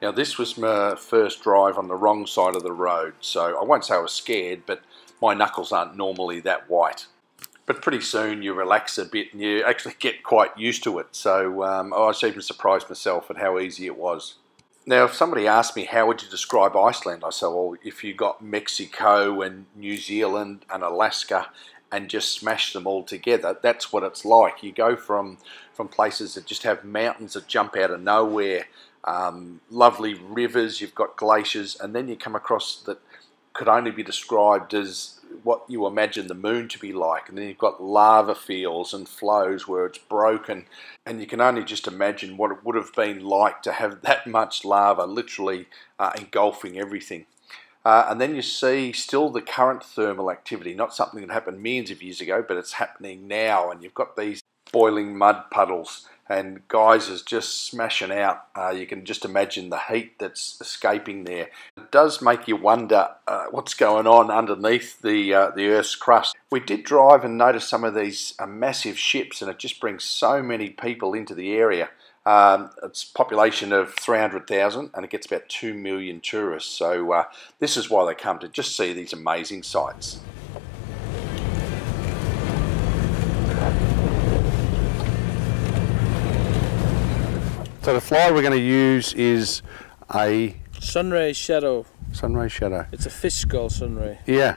Now this was my first drive on the wrong side of the road, so I won't say I was scared, but my knuckles aren't normally that white. But pretty soon you relax a bit and you actually get quite used to it, so I was even surprised myself at how easy it was. Now if somebody asked me how would you describe Iceland, I said, well, if you got Mexico and New Zealand and Alaska and just smash them all together, that's what it's like. You go from places that just have mountains that jump out of nowhere, lovely rivers, you've got glaciers, and then you come across that could only be described as what you imagine the moon to be like, and then you've got lava fields and flows where it's broken, and you can only just imagine what it would have been like to have that much lava literally engulfing everything. And then you see still the current thermal activity, not something that happened millions of years ago, but it's happening now, and you've got these boiling mud puddles and geysers just smashing out. You can just imagine the heat that's escaping there. It does make you wonder what's going on underneath the Earth's crust. We did drive and notice some of these massive ships, and it just brings so many people into the area. It's a population of 300,000 and it gets about 2 million tourists. So this is why they come, to just see these amazing sights. So the fly we're going to use is a Sunray Shadow. Sunray Shadow. It's a fish skull sunray. Yeah,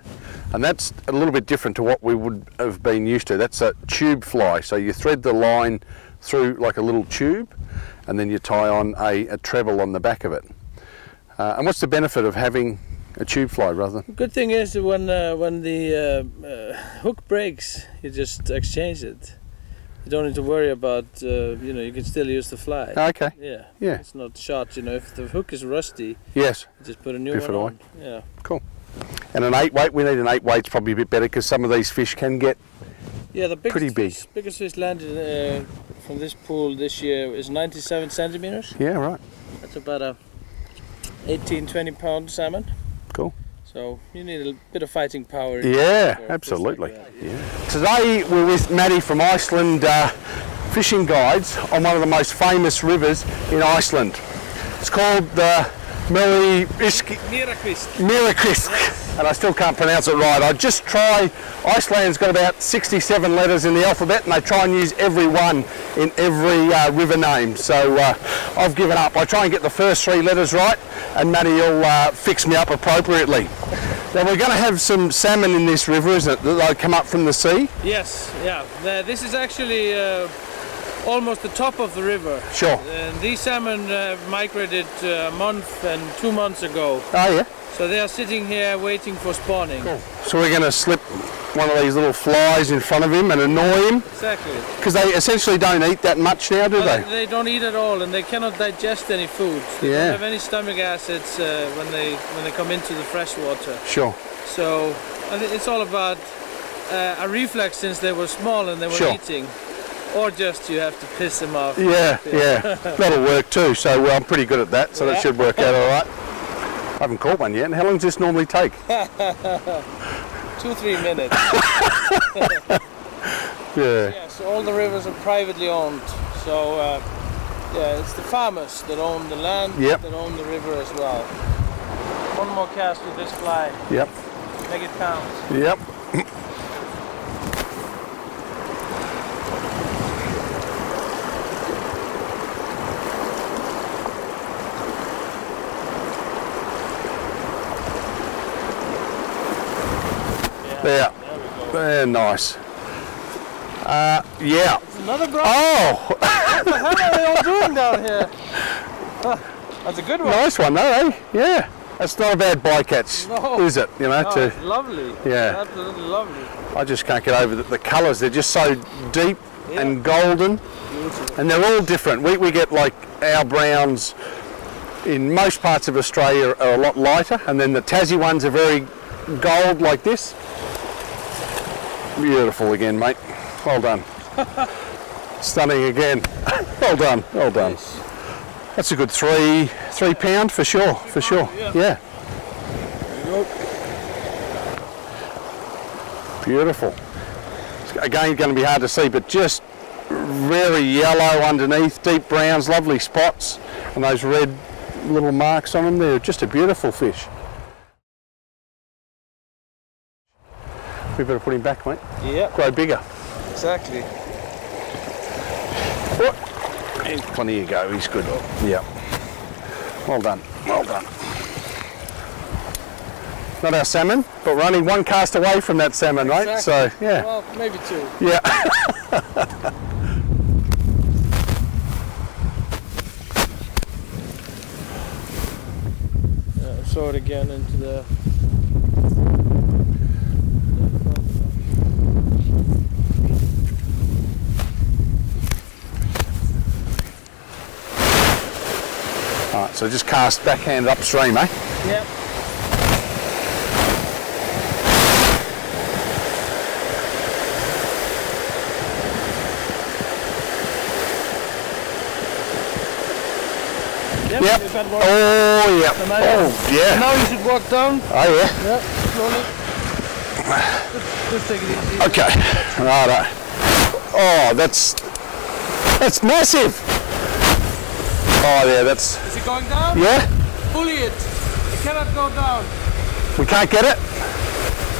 and that's a little bit different to what we would have been used to. That's a tube fly, so you thread the line through like a little tube and then you tie on a treble on the back of it. And what's the benefit of having a tube fly, rather? Good thing is that when the hook breaks, you just exchange it. You don't need to worry about, you know, you can still use the fly. Okay. Yeah. Yeah. It's not shot, you know, if the hook is rusty, yes, you just put a new one on. Yeah. Cool. And an 8 weight, we need an 8 weight's probably a bit better because some of these fish can get pretty big. Biggest fish landed from this pool this year is 97 centimeters. Yeah, right. That's about a 18-20 pound salmon. Cool. So you need a bit of fighting power. Yeah, absolutely. Like yeah. Today we're with Matti from Iceland Fishing Guides on one of the most famous rivers in Iceland. It's called the Mýrakvísl. And I still can't pronounce it right. I just try, Iceland's got about 67 letters in the alphabet and they try and use every one in every river name. So I've given up. I try and get the first 3 letters right and Matti will fix me up appropriately. Now we're going to have some salmon in this river, isn't it, that they come up from the sea? Yes, yeah. This is actually almost the top of the river. Sure. And these salmon migrated a month and 2 months ago. Oh yeah. So they are sitting here waiting for spawning. Cool. So we're going to slip one of these little flies in front of him and annoy him? Exactly. Because they essentially don't eat that much now, do they? They don't eat at all, and they cannot digest any food. They yeah. don't have any stomach acids when they come into the fresh water. Sure. So I think it's all about a reflex since they were small and they were sure. eating. Or just you have to piss them off. Yeah, yeah. That'll work too. So I'm pretty good at that, so that should work out all right. I haven't caught one yet. And how long does this normally take? 2-3 minutes. Yeah. Yeah. So all the rivers are privately owned. So yeah, it's the farmers that own the land, yep. that own the river as well. One more cast with this fly. Yep. Make it count. Yep. There. There, nice. Yeah. Another brown. Oh! What the hell are they all doing down here? That's a good one. Nice one, though, eh? Yeah. That's not a bad bycatch, is it? You know, no, it's lovely. Yeah. Absolutely lovely. I just can't get over the colours. They're just so deep and golden. Beautiful. And they're all different. We get like our browns in most parts of Australia are a lot lighter, and then the Tassie ones are very gold like this. Beautiful again, mate. Well done. Stunning again. Well done. Well done. Nice. That's a good 3 pound for sure. For sure. Yeah. Beautiful. It's again going to be hard to see, but just very yellow underneath, deep browns, lovely spots, and those red little marks on them. They're just a beautiful fish. We better put him back, mate. Yeah. Grow bigger. Exactly. Oh, plenty you go. He's good. Yeah. Well done. Well done. Not our salmon, but we're only one cast away from that salmon, right? Exactly. So, yeah. Well, maybe two. Yeah. Throw it again into the... Alright, so just cast backhand upstream, eh? Yep. Yep. If that works. Oh, yeah. And now, Oh, yeah. now you should walk down. Oh, yeah. Yep, slowly. Just take it easy. Okay. Righto. Oh, that's massive. Oh, yeah, that's... Is it going down? Yeah? Pulley it. It cannot go down. We can't get it?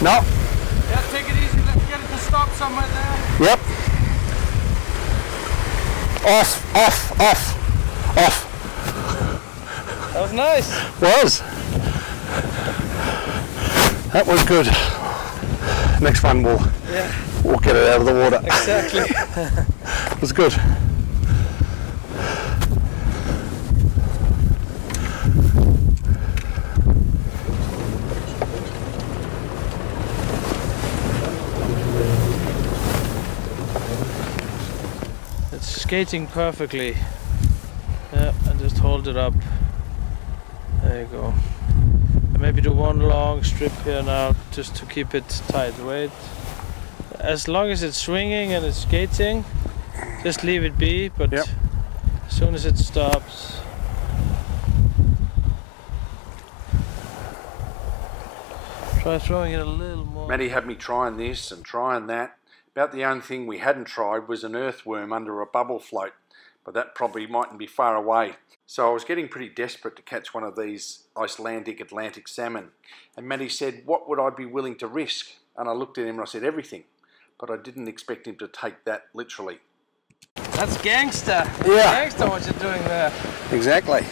No. Yeah, take it easy. Let's get it to stop somewhere there. Yep. Off, off, off, off. That was nice. That was good. Next one we'll get it out of the water. Exactly. It was good. It's skating perfectly. Yeah, and just hold it up. There you go. And maybe do one long strip here now, just to keep it tight. Wait. As long as it's swinging and it's skating, just leave it be. But as soon as it stops, try throwing it a little more. Matty had me trying this and trying that. About the only thing we hadn't tried was an earthworm under a bubble float, but that probably mightn't be far away. So I was getting pretty desperate to catch one of these Icelandic Atlantic salmon. And Matty said, what would I be willing to risk? And I looked at him and I said, everything. But I didn't expect him to take that literally. That's gangster. Yeah. Gangster what you're doing there. Exactly.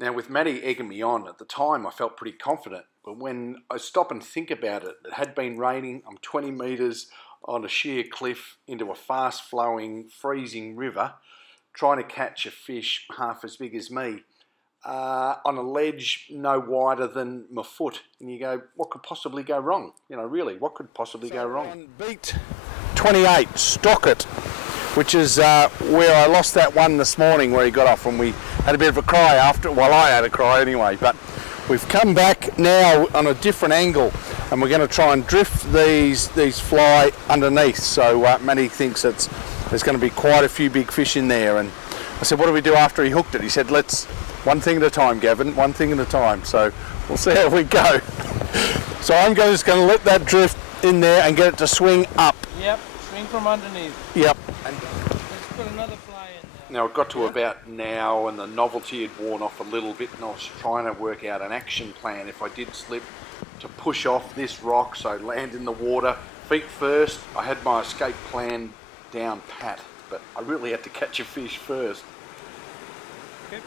Now with Matty egging me on, at the time I felt pretty confident. But when I stop and think about it, it had been raining. I'm 20 metres on a sheer cliff into a fast flowing, freezing river, trying to catch a fish half as big as me on a ledge no wider than my foot. And you go, what could possibly go wrong? You know, really, what could possibly go wrong? Beat 28, Stockett, which is where I lost that one this morning where he got off, and we had a bit of a cry after. Well, I had a cry anyway, but we've come back now on a different angle, and we're going to try and drift these fly underneath. So Matty thinks there's going to be quite a few big fish in there. And I said, what do we do after he hooked it? He said, let's one thing at a time, Gavin, one thing at a time. So we'll see how we go. So I'm just going to let that drift in there and get it to swing up. Yep, swing from underneath. Yep. And let's put another fly in there. Now it got to about now and the novelty had worn off a little bit, and I was trying to work out an action plan if I did slip to push off this rock, so land in the water feet first. I had my escape plan down pat, but I really had to catch a fish first. Okay.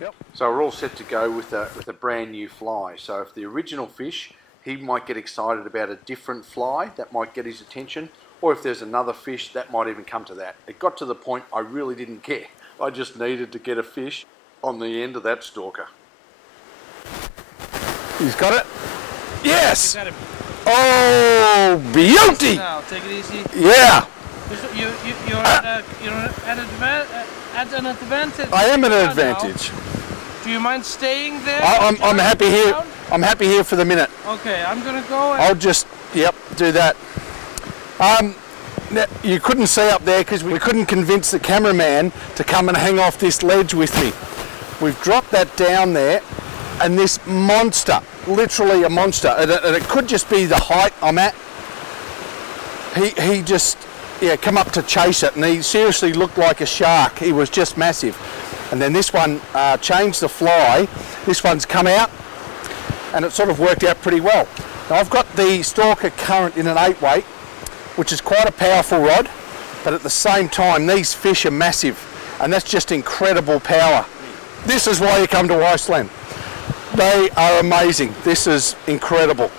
Yep. So we're all set to go with a brand new fly. So if the original fish, he might get excited about a different fly that might get his attention, or if there's another fish that might even come to that. It got to the point I really didn't care. I just needed to get a fish on the end of that stalker. He's got it. Yes. You got him. Oh, beauty. Now take it easy. Yeah. You're at an advantage. I am at an now. advantage. Do you mind staying there? I'm happy here. Down? I'm happy here for the minute. Okay, I'm gonna go. And I'll just, do that. Now, you couldn't see up there because we couldn't convince the cameraman to come and hang off this ledge with me. We've dropped that down there, and this monster, literally a monster, and it could just be the height I'm at. He just, come up to chase it, and he seriously looked like a shark. He was just massive. And then this one changed the fly. This one's come out and it sort of worked out pretty well. Now I've got the Stalker Current in an 8-weight, which is quite a powerful rod, but at the same time these fish are massive and that's just incredible power. This is why you come to Iceland. They are amazing. This is incredible.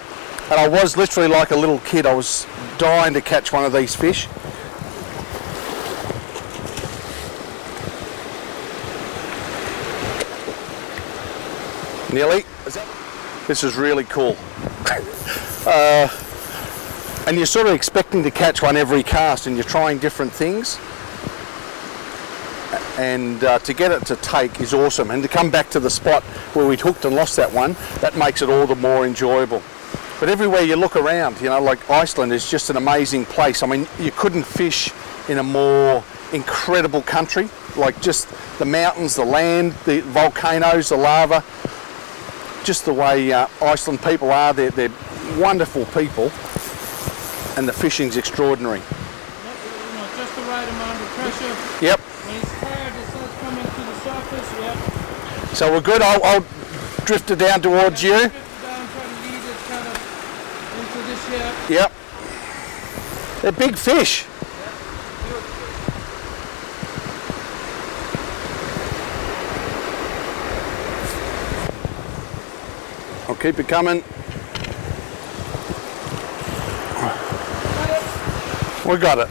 And I was literally like a little kid. I was dying to catch one of these fish. Nearly. This is really cool. And you're sort of expecting to catch one every cast and you're trying different things. And to get it to take is awesome. And to come back to the spot where we'd hooked and lost that one, that makes it all the more enjoyable. But everywhere you look around, you know, like Iceland is just an amazing place. I mean, you couldn't fish in a more incredible country. Like just the mountains, the land, the volcanoes, the lava. Just the way Iceland people are, they're wonderful people, and the fishing's extraordinary. Just the right amount of pressure. Yep. When it's hard, it starts coming to the surface. Yep. So we're good. I'll drift it down towards you. Drift it down, try to lead it kind of into this here. Yep. They're big fish. I'll keep it coming. We got it.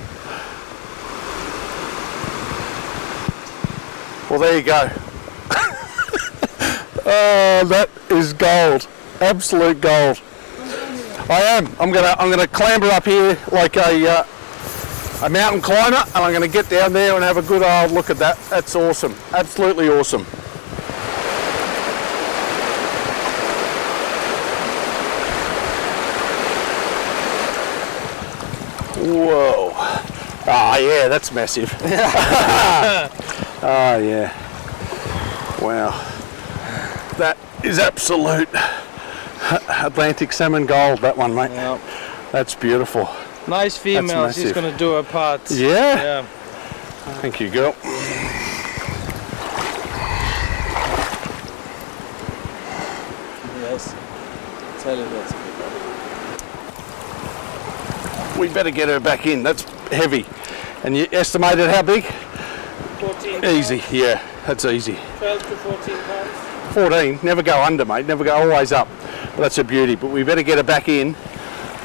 Well, there you go. Oh, that is gold. Absolute gold. I am. I'm gonna clamber up here like a mountain climber, and I'm gonna get down there and have a good old look at that. That's awesome. Absolutely awesome. Whoa. Oh yeah, that's massive. Oh yeah. Wow. That is absolute Atlantic salmon gold, that one, mate. Yep. That's beautiful. Nice female, she's going to do her part. Yeah? Yeah. Thank you, girl. Yes. Tell you that's a good one. We better get her back in. That's heavy. And you estimated how big? 14 Easy, pounds. yeah, that's easy. 12 to 14 pounds. 14, never go under, mate, never go, always up. Well, that's a beauty, but we better get her back in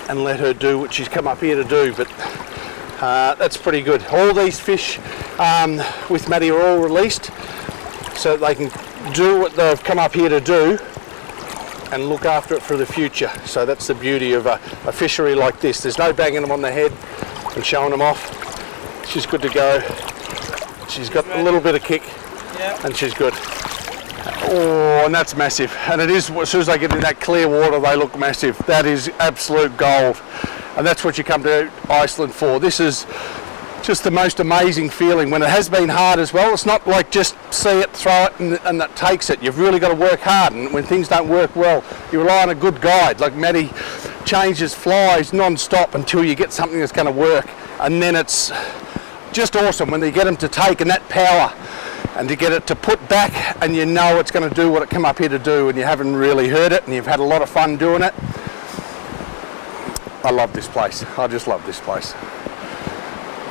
and let her do what she's come up here to do. But that's pretty good. All these fish with Matti are all released so that they can do what they've come up here to do and look after it for the future. So that's the beauty of a fishery like this. There's no banging them on the head and showing them off. She's good to go. She's got a little bit of kick, and she's good. Oh, and that's massive. And it is, as soon as they get in that clear water, they look massive. That is absolute gold. And that's what you come to Iceland for. This is just the most amazing feeling. When it has been hard as well, it's not like just see it, throw it, and that takes it. You've really got to work hard. And when things don't work well, you rely on a good guide. Like Matti changes flies non-stop until you get something that's going to work. And then it's just awesome when they get them to take, and that power, and to get it to put back, and you know it's going to do what it came up here to do, and you haven't really heard it, and you've had a lot of fun doing it. I love this place. I just love this place.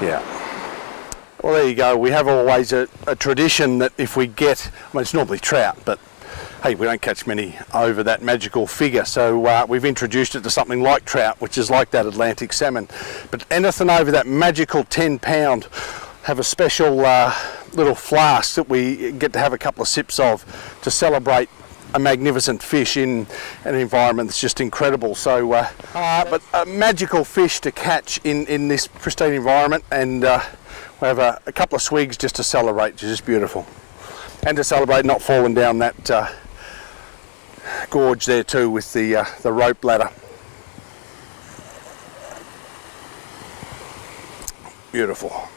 Yeah. Well, there you go. We have always a tradition that if we get, I mean, it's normally trout, but hey, we don't catch many over that magical figure, so we've introduced it to something like trout, which is like that Atlantic salmon. But anything over that magical 10-pound, have a special little flask that we get to have a couple of sips of to celebrate a magnificent fish in an environment that's just incredible. So, but a magical fish to catch in this pristine environment, and we have a couple of swigs just to celebrate, which is just beautiful. And to celebrate not falling down that gorge there too with the rope ladder. Beautiful.